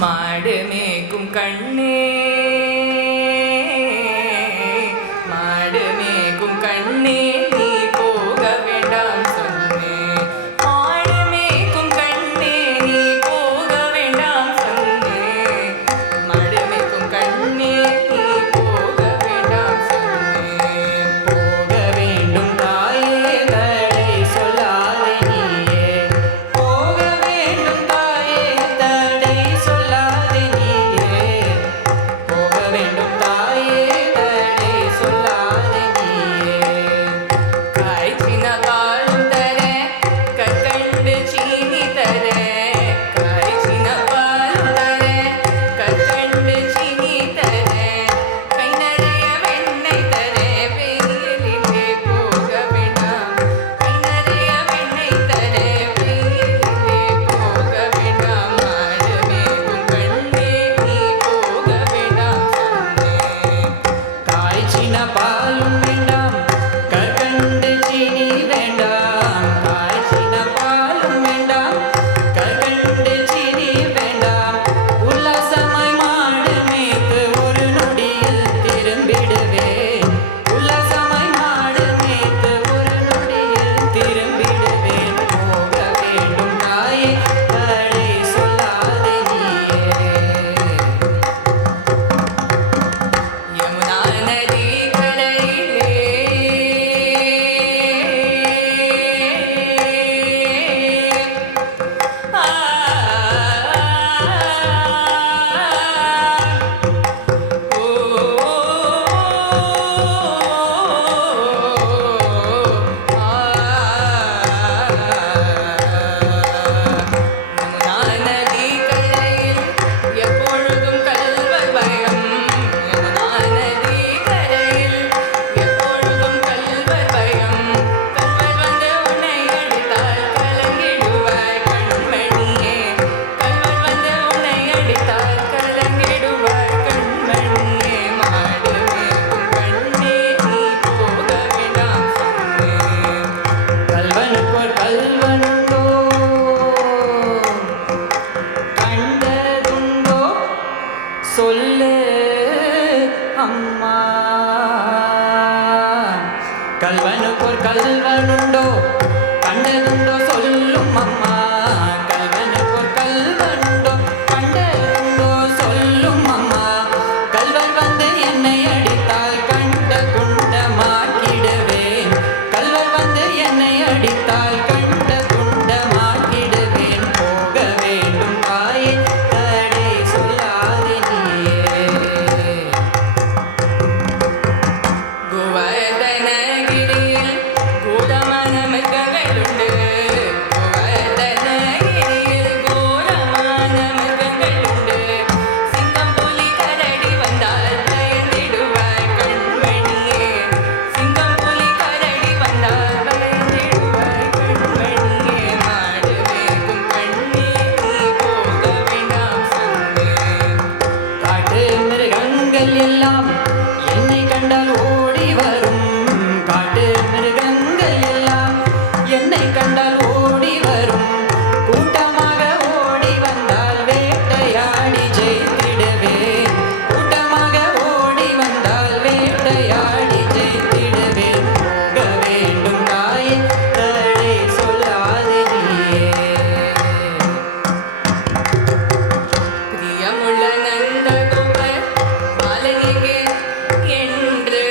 மாடு மேய்க்கும் கண்ணே மாடு மேய்க்கும் கண்ணே நீ போக வேண்டாம் சொன்னேன். மாடு மேய்க்கும் கண்ணே நீ போக வேண்டாம் சொன்னேன். மாடு மேய்க்கும் கண்ணே நீ போக வேண்டாம் சொன்னேன். போக வேண்டும் தாயே தடை சொல்லாதே நீயே. போக வேண்டும் தாயே தடை சொல்லாதே நீயே. போக வேண்டும் தாயே தடை சொல்லாதே நீயே. காய்ச்சின பாலும் தரேன் கற்கண்டு சீனி தரேன். காய்ச்சின பாலும் தரேன் கற்கண்டு சீனி தரேன். கை நிறைய வெண்ணெய் தரேன் வெயிலிலே போக வேண்டாம். கை நிறைய வெண்ணெய் தரேன் வெயிலிலே போக வேண்டாம். மாடு மேய்க்கும் கண்ணே நீ போக வேண்டாம் சொன்னேன். காய்ச்சின பாலும் வேண்டாம் கற்கண்டு சீனி வேண்டாம். காய்ச்சின பாலும் வேண்டாம் கற்கண்டு சீனி வேண்டாம். உல்லாசமாய் மாடு மேய்த்து ஒரு நொடியில் திரும்பிடுவேன். உல்லாசமாய் மாடு மேய்த்து ஒரு நொடியில் திரும்பிடுவேன். போக வேண்டும் தாயே தடை சொல்லாதே நீயே. யமுனா நதி கரையிலே யமுனா நதி கரையில் எப்பொழுதும் கல்வர் பயம். யமுனா நதி கரையில் எப்பொழுதும் கல்வர் பயம். கல்வர் வந்து உன்னை அடித்தால் கலங்கிடுவாய் கண்மணியே. கல்வர் வந்து உன்னை அடித்தால் கலங்கிடுவாய் கண்மணியே. மாடு மேய்க்கும் கண்ணே நீ போக வேண்டாம் சொன்னேன். கல்வனுக்கோர் கல்வனுண்டோ கண்டதுண்டோ சொல்லு அம்மா. கல்வனுக்கோர் கல்வனுண்டோ கண்டதுண்டோ சொல்லும் அம்மா. கல்வனுக்கோர் கல்வனுண்டோ கண்டதுண்டோ சொல்லும் அம்மா. கல்வர் வந்து என்னை அடித்தால் கண்ட துண்டமாக்கிடுவேன். கல்வர் வந்து என்னை அடித்தால் கண்ட துண்டமாக்கிடுவேன். போக வேண்டும் தாயே தடை சொல்லாதே நீயே. கோவர்தனகிரியில் கோரமான மிருகங்களுண்டு. கோவர்தனகிரியில் கோரமான மிருகங்களுண்டு. சிங்கம் புலி கரடி வந்தால் பயந்திடுவாய் கண்மணியே. சிங்கம் புலி கரடி வந்தால் பயந்திடுவாய் கண்மணியே. மாடு மேய்க்கும் கண்ணே நீ போக வேண்டாம் சொன்னேன். காட்டு மிருகங்கள் எல்லாம் என்னை கண்டால் ஓடி வரும். காட்டு மிருகங்கள் எல்லாம் என்னை கண்டால் ஓடி வரும். கூட்டமாக ஓடி வந்தால் வேட்டையாடி ஜெயித்திடுவேன். கூட்டமாக ஓடி வந்தால் வேட்டையாடி ஜெயித்திடுவேன். போக வேண்டும் தாயே தடை சொல்லாதே நீயே. பிரியமுள்ள நந்தகோபர் பாலன் எங்கே என்று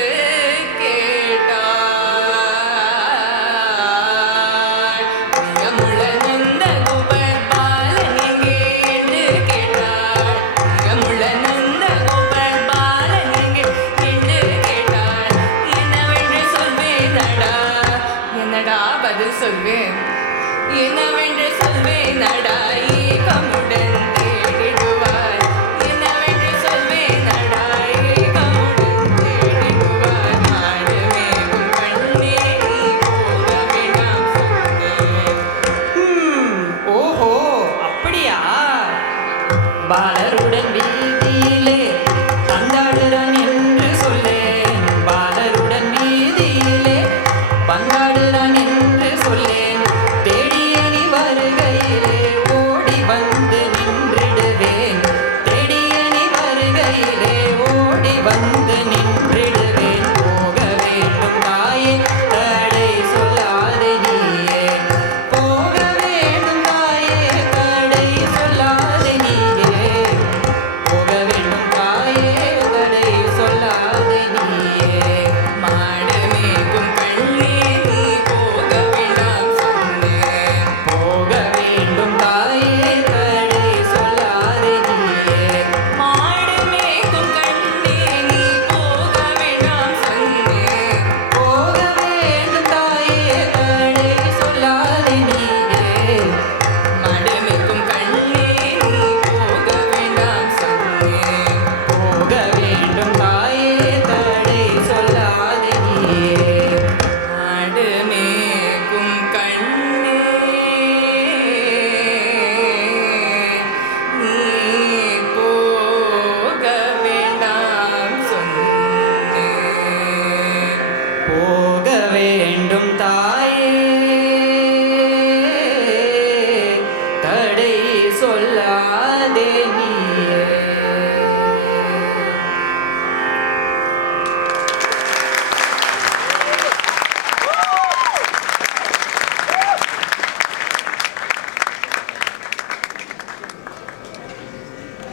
கேட்டாள். பிரியமுள்ள நந்தகோபர் பாலன் எங்கே என்று கேட்டாள். பிரியமுள்ள நந்தகோபர் பாலன் எங்கே என்று கேட்டாள். என்னவென்று சொல்வேனடா என்னடா பதில் சொல்வேன். என்னவென்று சொல்வேனடா ஏகமுடன் தேடிடுவாய். என்னவென்று சொல்வேனடா ஏகமுடன் தேடிடுவாய். மாடு மேய்க்கும் கண்ணே நீ போக வேண்டாம் சொன்னேன். ஓஹோ அப்படியா? பாலருடன் வீதியிலே பந்தாடுறான் என்று சொல்லேன். பாலருடன் வீதியிலே பந்தாடுறான் என்று சொல்லேன். தேடிய நீ வருகையிலே ஓடி வந்து நின்றிடுவேன். போற்றி